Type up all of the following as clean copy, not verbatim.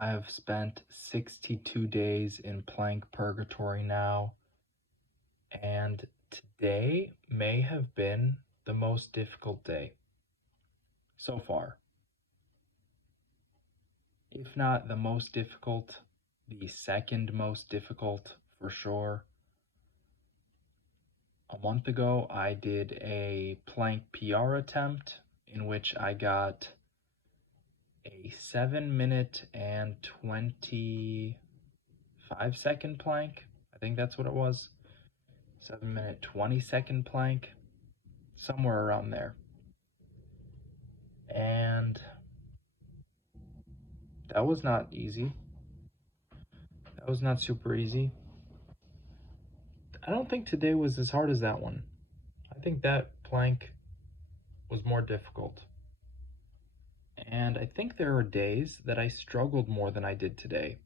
I have spent 62 days in plank purgatory now, and today may have been the most difficult day so far. If not the most difficult, the second most difficult for sure. A month ago, I did a plank PR attempt in which I got a 7 minute and 25-second plank. I think that's what it was. 7 minute, 20-second plank, somewhere around there. And that was not easy. That was not super easy. I don't think today was as hard as that one. I think that plank was more difficult. And I think there are days that I struggled more than I did today.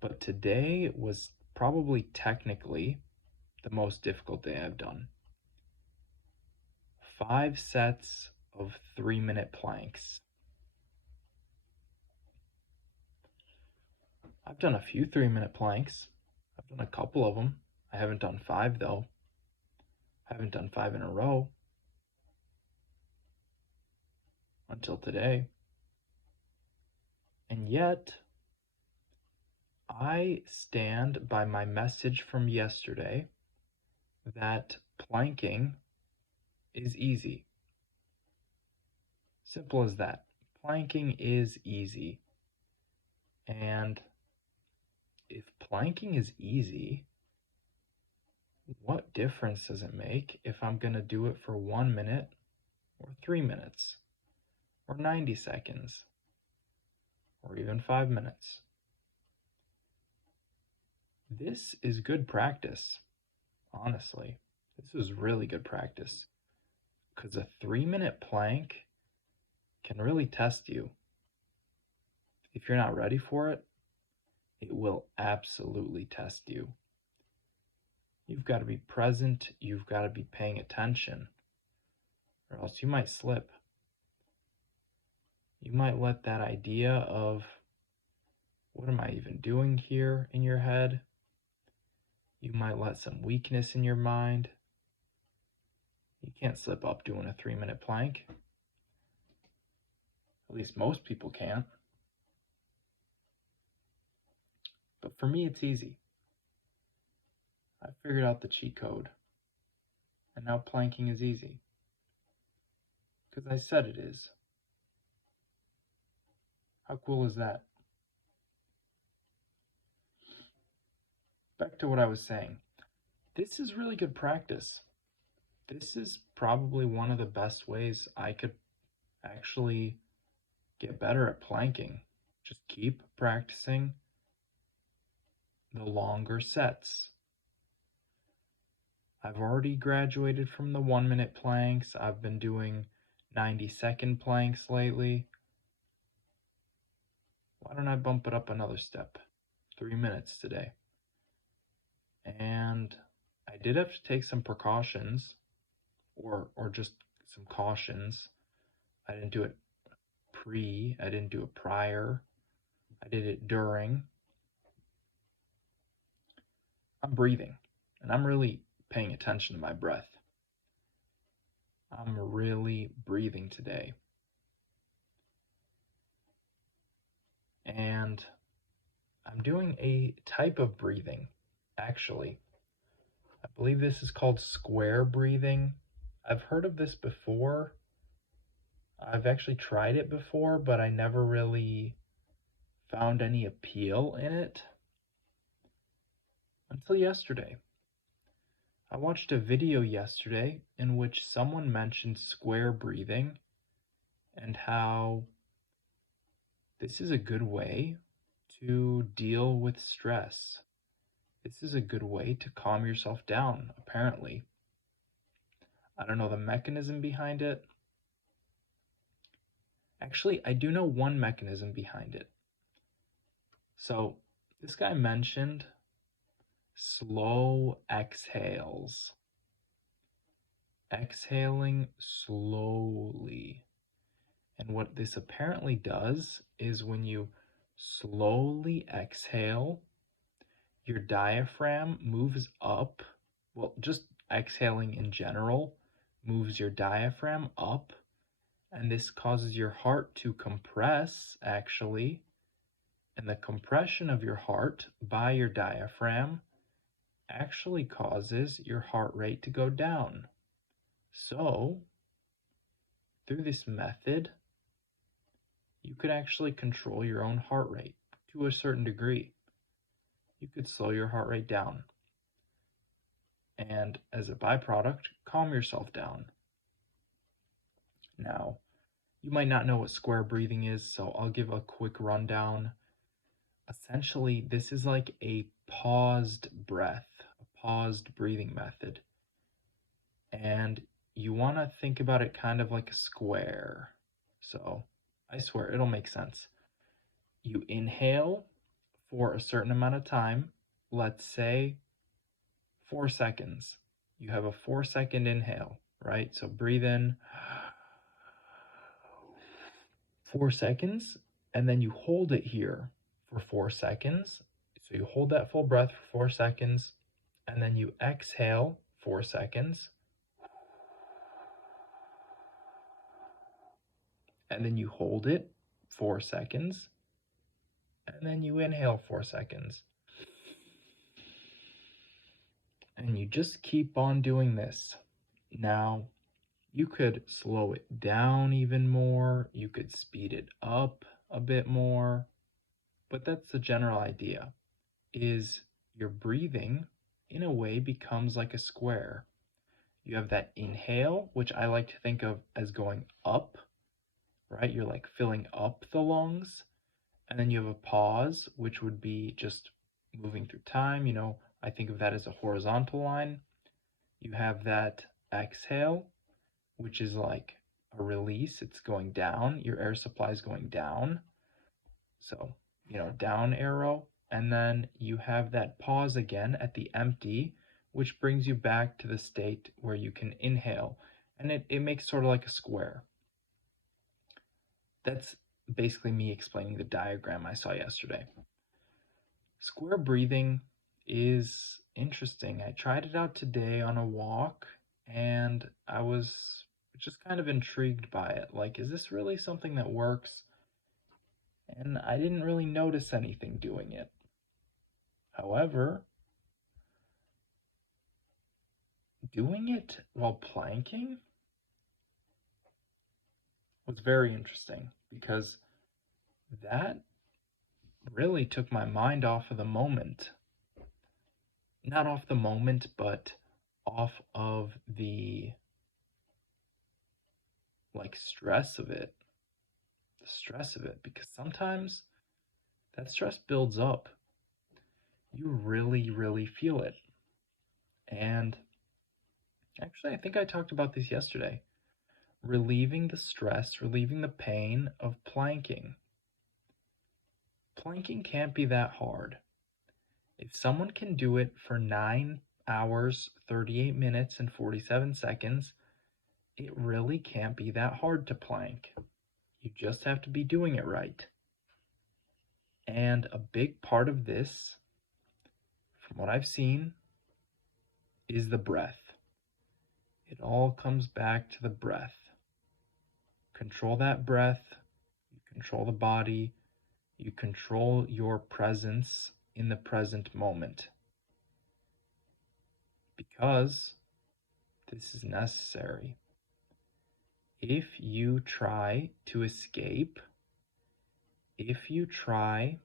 But today was probably technically the most difficult day I've done. 5 sets of 3-minute planks. I've done a few 3-minute planks. I've done a couple of them. I haven't done 5 though. I haven't done 5 in a row until today. And yet, I stand by my message from yesterday that planking is easy. Simple as that. Planking is easy. And if planking is easy, what difference does it make if I'm going to do it for 1 minute or 3 minutes or 90 seconds or even 5 minutes? This is good practice, honestly. This is really good practice because a 3-minute plank can really test you. If you're not ready for it, it will absolutely test you. You've got to be present, you've got to be paying attention, or else you might slip. You might let that idea of, what am I even doing here, in your head. You might let some weakness in your mind. You can't slip up doing a 3-minute plank. At least most people can't. But for me, it's easy. I figured out the cheat code. And now planking is easy. Because I said it is. How cool is that? Back to what I was saying. This is really good practice. This is probably one of the best ways I could actually get better at planking. Just keep practicing the longer sets. I've already graduated from the 1-minute planks. I've been doing 90-second planks lately. Why don't I bump it up another step? 3 minutes today. And I did have to take some precautions, or just some cautions. I didn't do it I didn't do it prior. I did it during. I'm breathing, and I'm really paying attention to my breath. I'm really breathing today. And I'm doing a type of breathing, actually. I believe this is called square breathing. I've heard of this before. I've actually tried it before, but I never really found any appeal in it until yesterday. I watched a video yesterday in which someone mentioned square breathing and how this is a good way to deal with stress. This is a good way to calm yourself down, apparently. I don't know the mechanism behind it. Actually, I do know one mechanism behind it. So, this guy mentioned slow exhales. Exhaling slowly. And what this apparently does is when you slowly exhale, your diaphragm moves up. Well, just exhaling in general moves your diaphragm up, and this causes your heart to compress, actually. And the compression of your heart by your diaphragm actually causes your heart rate to go down. So, through this method, you could actually control your own heart rate to a certain degree. You could slow your heart rate down. And as a byproduct, calm yourself down. Now, you might not know what square breathing is, so I'll give a quick rundown. Essentially, this is like a paused breath, a paused breathing method. And you want to think about it kind of like a square. So, I swear, it'll make sense. You inhale for a certain amount of time, let's say 4 seconds. You have a 4-second inhale, right? So breathe in 4 seconds, and then you hold it here for 4 seconds. So you hold that full breath for 4 seconds, and then you exhale 4 seconds. And then you hold it 4 seconds, and then you inhale 4 seconds. And you just keep on doing this. Now, you could slow it down even more, you could speed it up a bit more, but that's the general idea, is your breathing in a way becomes like a square. You have that inhale, which I like to think of as going up, right? You're like filling up the lungs. And then you have a pause, which would be just moving through time. I think of that as a horizontal line. You have that exhale, which is like a release. It's going down. Your air supply is going down. So, down arrow. And then you have that pause again at the empty, which brings you back to the state where you can inhale. And it makes sort of like a square. That's basically me explaining the diagram I saw yesterday. Square breathing is interesting. I tried it out today on a walk, and I was just kind of intrigued by it. Like, is this really something that works? And I didn't really notice anything doing it. However, doing it while planking was very interesting because that really took my mind off of the moment. Not off the moment, but off of the stress of it. The stress of it, because sometimes that stress builds up. You really, really feel it. And actually, I think I talked about this yesterday. Relieving the stress, relieving the pain of planking. Planking can't be that hard. If someone can do it for 9 hours, 38 minutes, and 47 seconds, it really can't be that hard to plank. You just have to be doing it right. And a big part of this, from what I've seen, is the breath. It all comes back to the breath. Control that breath, you control the body, you control your presence in the present moment. Because this is necessary. If you try to escape, if you try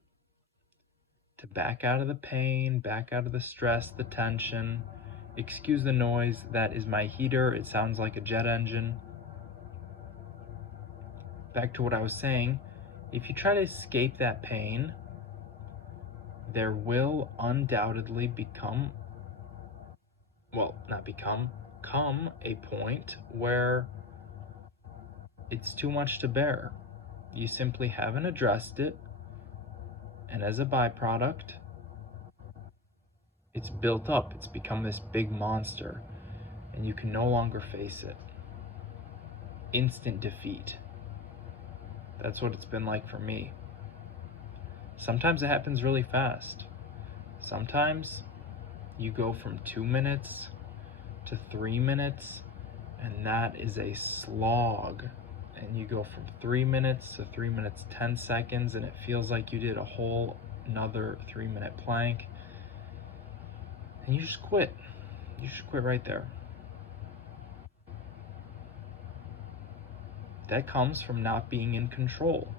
to back out of the pain, back out of the stress, the tension, excuse the noise, that is my heater, it sounds like a jet engine. Back to what I was saying, if you try to escape that pain, there will undoubtedly come a point where it's too much to bear. You simply haven't addressed it, and as a byproduct, it's built up. It's become this big monster, and you can no longer face it. Instant defeat. That's what it's been like for me. Sometimes it happens really fast. Sometimes you go from 2 minutes to 3 minutes, and that is a slog. And you go from 3 minutes to 3 minutes 10 seconds, and it feels like you did a whole another 3 minute plank, and you just quit. You should quit right there. That comes from not being in control.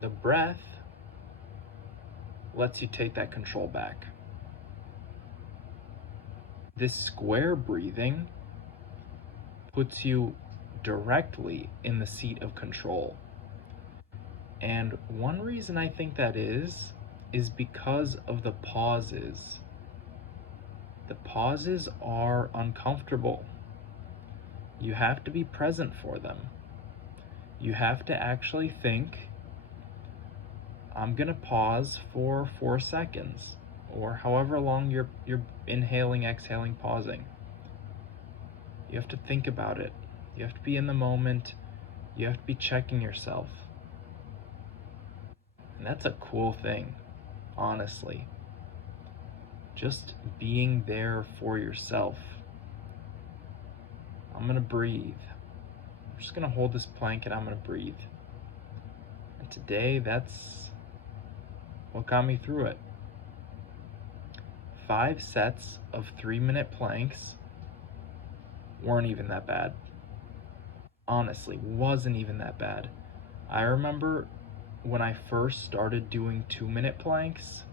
The breath lets you take that control back. This square breathing puts you directly in the seat of control. And one reason I think that is because of the pauses. The pauses are uncomfortable. You have to be present for them. You have to actually think, I'm gonna pause for 4 seconds, or however long you're inhaling, exhaling, pausing. You have to think about it. You have to be in the moment. You have to be checking yourself. And that's a cool thing, honestly. Just being there for yourself. I'm gonna breathe. I'm just gonna hold this plank and I'm gonna breathe. And today, that's what got me through it. 5 sets of 3-minute planks weren't even that bad. Honestly, wasn't even that bad. I remember when I first started doing 2-minute planks,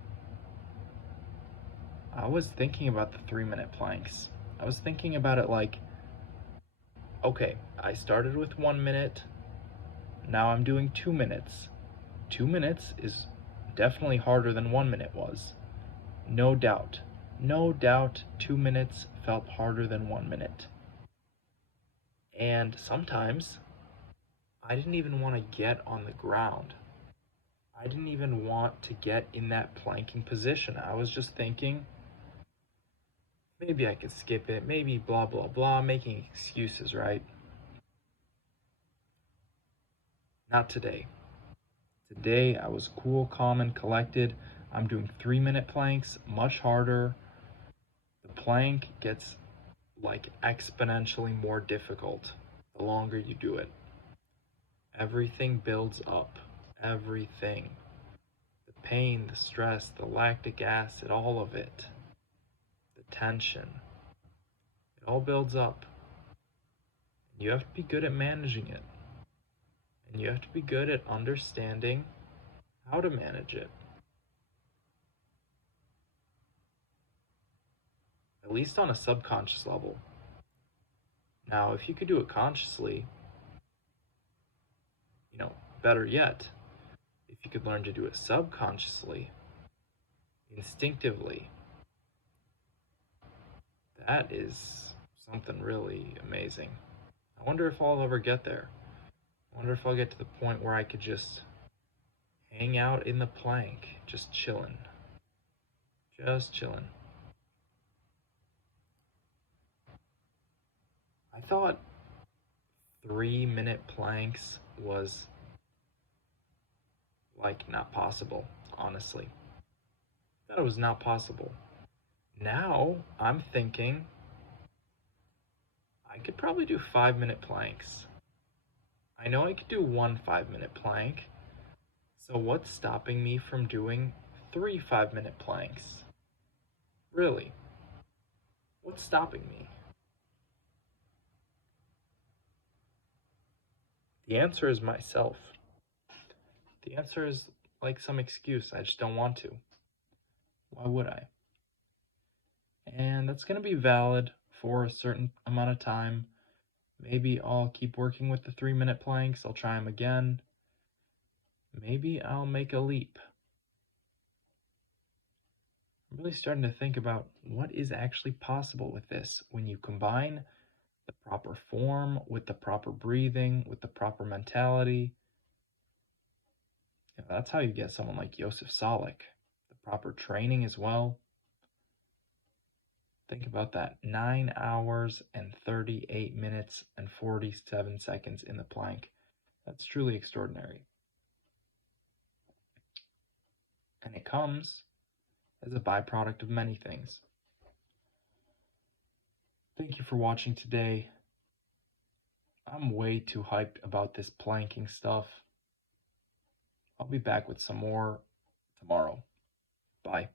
I was thinking about the 3-minute planks. I was thinking about it like, okay, I started with 1 minute, now I'm doing 2 minutes. 2 minutes is definitely harder than 1 minute was. No doubt. No doubt 2 minutes felt harder than 1 minute. And sometimes I didn't even want to get on the ground. I didn't even want to get in that planking position. I was just thinking, maybe I could skip it, maybe blah, blah, blah, making excuses, right? Not today. Today I was cool, calm, and collected. I'm doing 3-minute planks, much harder. The plank gets like exponentially more difficult the longer you do it. Everything builds up. Everything. The pain, the stress, the lactic acid, all of it. The tension. It all builds up. You have to be good at managing it. And you have to be good at understanding how to manage it. At least on a subconscious level. Now, if you could do it consciously, better yet, if you could learn to do it subconsciously, instinctively, that is something really amazing. I wonder if I'll ever get there. I wonder if I'll get to the point where I could just hang out in the plank, just chilling. Just chilling. I thought 3-minute planks was like not possible, honestly. I thought it was not possible. Now I'm thinking I could probably do 5-minute planks. I know I could do one 5-minute plank. So what's stopping me from doing 3 5-minute planks? Really? What's stopping me? The answer is myself. The answer is like some excuse. I just don't want to. Why would I? And that's going to be valid for a certain amount of time. Maybe I'll keep working with the 3-minute planks. I'll try them again. Maybe I'll make a leap. I'm really starting to think about what is actually possible with this when you combine the proper form with the proper breathing, with the proper mentality. That's how you get someone like Josef Salek. The proper training as well. Think about that. 9 hours and 38 minutes and 47 seconds in the plank. That's truly extraordinary. And it comes as a byproduct of many things. Thank you for watching today. I'm way too hyped about this planking stuff. I'll be back with some more tomorrow. Bye.